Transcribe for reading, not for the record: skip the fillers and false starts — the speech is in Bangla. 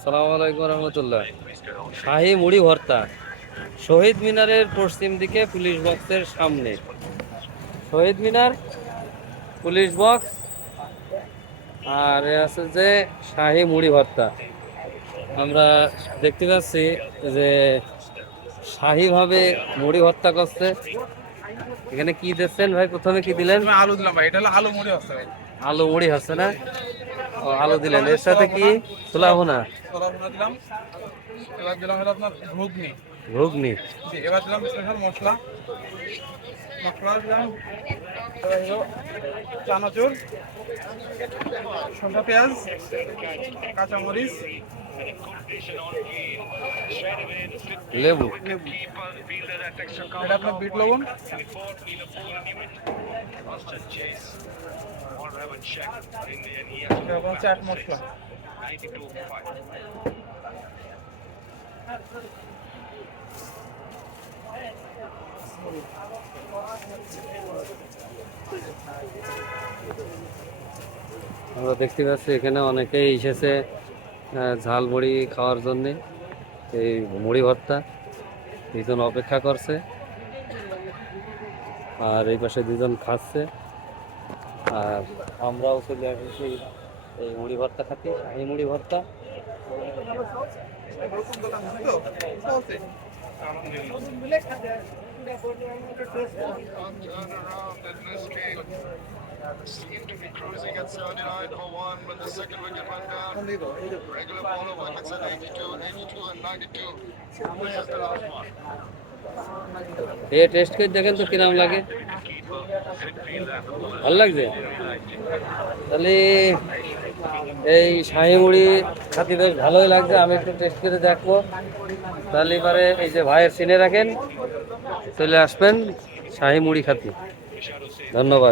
আসসালামু আলাইকুম রহমতুল্লাহ। শাহী মুড়ি ভর্তা শহীদ মিনারের পশ্চিম দিকে পুলিশ বক্সের সামনে। শহীদ মিনার, পুলিশ বক্স, আর এ আছে যে শাহী মুড়ি ভর্তা। আমরা দেখতে পাচ্ছি যে শাহী ভাবে মুড়ি ভর্তা করছে। এখানে কি দিচ্ছেন ভাই? প্রথমে কি দিলেন? আলু দিলাম ভাই, এটা হলো আলু মুড়ি হচ্ছে ভাই। আলু মুড়ি হচ্ছে না? ও, আলু দিলেন, তারপরে এর সাথে কি? ছোলা ভুনা। ছোলা ভুনা দিলাম। এবার দিলাম হলো আপনার ঘুগনি। ঘুগনি। জি, এবার দিলাম স্পেশাল মশলা। মশলা দিলাম এবার হলো চানাচুর, সন্ধ্যা পেঁয়াজ, কাঁচামরিচ, লেবু। লেবু। এটা আপনার বিট লবণ। এটা আপনার চাট মশলা। আমরা দেখতে পাচ্ছি এখানে অনেকেই এসেছে ঝাল মুড়ি খাওয়ার জন্য। এই মুড়ি ভর্তা দুজন অপেক্ষা করছে, আর এই পাশে দুজন খাচ্ছে। আর আমরাও চলে আসছি এই মুড়ি ভর্তা খাতে, এই মুড়ি ভর্তা। Seemed to be cruising at 79 for one when the second wicket went down. Regular bowler wickets at 82, 82 and 92. This is the last one. A test করে দেখেন তো কিরম লাগে। ভালো লাগছে? তাহলে এই শাহী মুড়ি খাতে বেশ ভালোই লাগছে, আমি একটু টেস্ট করে দেখবো। তাহলে এবারে এই যে ভাইয়ের চিনে রাখেন, চলে আসবেন শাহী মুড়ি খাতে। ধন্যবাদ।